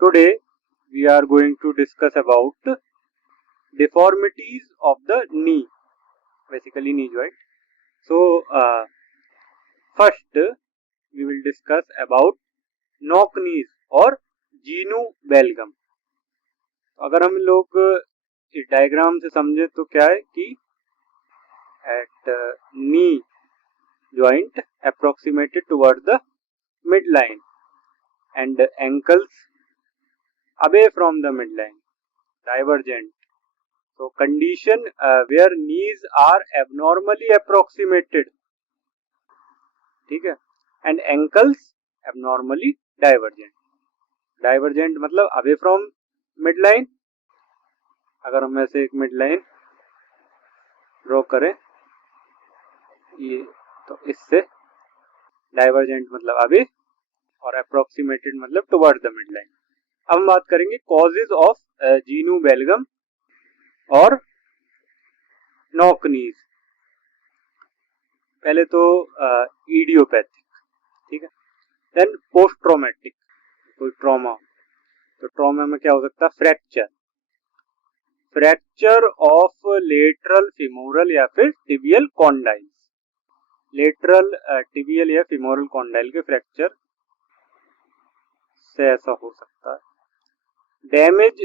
Today we are going to discuss about deformities of the knee, basically knee joint. So first we will discuss about knock knees और जीनू बेलगम. अगर हम लोग इस diagram से समझे तो क्या है कि at knee joint approximated towards the midline and ankles away from the midline, divergent. So condition where knees are abnormally approximated, ठीक है, and ankles abnormally divergent. Divergent मतलब away from midline. अगर हम ऐसे एक midline ड्रॉ करें ये, तो इससे divergent मतलब away और approximated मतलब towards the midline. अब हम बात करेंगे causes of जीनू बेलगम और नॉक नीज. पहले तो इडियोपैथिक, ठीक है. देन पोस्ट ट्रॉमेटिक, कोई ट्रॉमा, तो ट्रॉमा में क्या हो सकता है? Fracture, fracture of lateral femoral या फिर टिबियल कॉन्डाइल. लेटरल टिबियल या फिमोरल कॉन्डाइल के फ्रैक्चर से ऐसा हो सकता है. Damage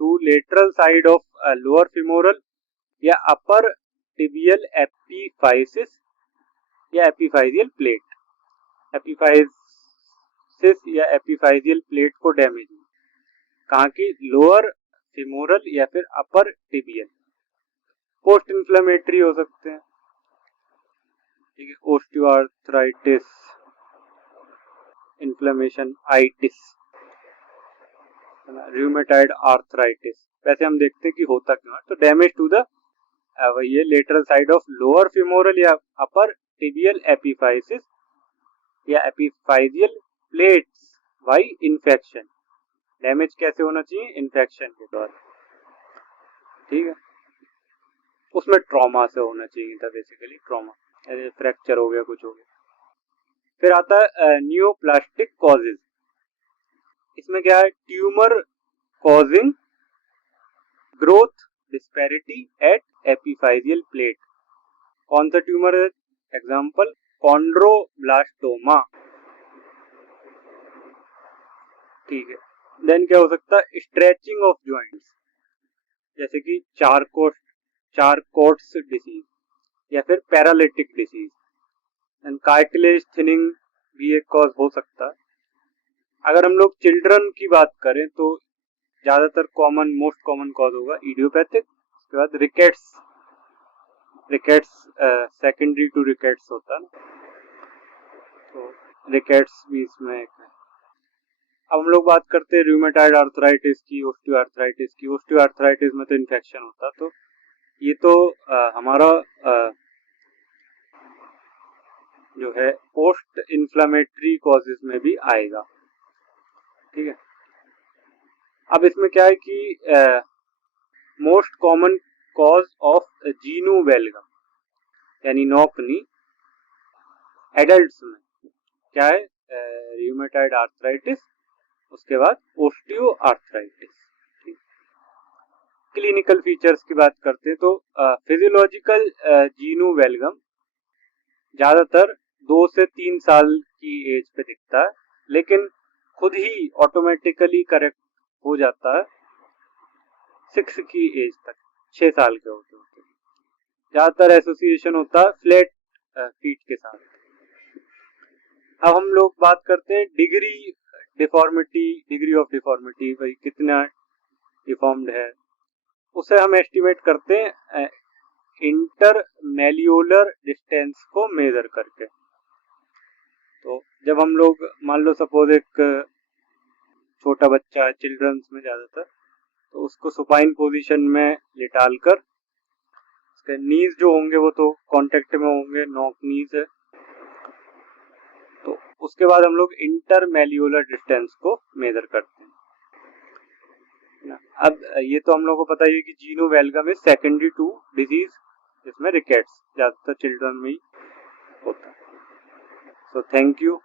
to lateral side of lower femoral या अपर टिबियल एपिफाइसिस या एपिफाइजियल प्लेट. एपिफाइसिस या एपिफाइजियल प्लेट को डैमेज, कहाँ की? लोअर फिमोरल या फिर अपर टिबियल. पोस्ट इन्फ्लेमेटरी हो सकते हैं, ठीक है. Osteoarthritis, inflammation itis, rheumatoid arthritis. वैसे हम देखते हैं कि होता क्यों है. तो डैमेज टू द ये lateral side of lower femoral या अपर टिबियल एपिफाइसिस या एपिफाइजियल प्लेट्स बाय इन्फेक्शन. डैमेज कैसे होना चाहिए? इन्फेक्शन के द्वारा, ठीक है. उसमें ट्रॉमा से होना चाहिए था, बेसिकली ट्रॉमा, फ्रैक्चर हो गया, कुछ हो गया. फिर आता है न्यूप्लास्टिक कॉजेज. इसमें क्या है? Tumour causing growth disparity at epiphyseal plate. कौन सा ट्यूमर है? एग्जाम्पल कॉन्ड्रोब्लास्टोमा, ठीक है. देन क्या हो सकता है? स्ट्रेचिंग ऑफ जॉइंट्स, जैसे कि चारकोट्स डिसीज या फिर paralytic disease. And cartilage thinning भी एक कॉज हो सकता है. अगर हम लोग चिल्ड्रन की बात करें तो ज्यादातर मोस्ट कॉमन कॉज होगा इडियोपैथिक. उसके बाद रिकेट्स सेकेंडरी टू रिकेट्स होता है, तो रिकेट्स भी इसमें एक है. अब हम लोग बात करते हैं रूमेटॉइड आर्थराइटिस की, ओस्टियोआर्थराइटिस की. ओस्टियोआर्थराइटिस में तो इन्फेक्शन होता, तो ये तो हमारा जो है पोस्ट इन्फ्लेमेटरी कॉजेज में भी आएगा, ठीक है. अब इसमें क्या है कि most common cause of Jinu Belgaum यानी नॉक नी एडल्ट्स में क्या है? रूमेटॉइड आर्थराइटिस, उसके बाद ओस्टियोआर्थराइटिस. क्लिनिकल फीचर्स की बात करते हैं तो फिजियोलॉजिकल जीनू बेलगम ज्यादातर 2 से 3 साल की एज पे दिखता है, लेकिन खुद ही ऑटोमेटिकली करेक्ट हो जाता है 6 की एज तक, 6 साल के होते होते. ज्यादातर एसोसिएशन होता है फ्लैट फीट के साथ. अब हम लोग बात करते हैं डिग्री ऑफ डिफॉर्मिटी, भाई कितना डिफॉर्म्ड है. उसे हम एस्टिमेट करते हैं इंटरमेल्यूलर डिस्टेंस को मेजर करके. तो जब हम लोग मान लो सपोज एक छोटा बच्चा है, चिल्ड्रंस में ज्यादातर, तो उसको सुपाइन पोजीशन में लिटाल कर उसके नीज जो होंगे वो तो कांटेक्ट में होंगे, नॉक नीज है. तो उसके बाद हम लोग इंटरमेल्यूलर डिस्टेंस को मेजर करते हैं. अब ये तो हम लोग को पता ही है कि genu valgum is secondary to disease, जिसमें रिकेट्स ज्यादातर चिल्ड्रन में ही होता है. So thank you.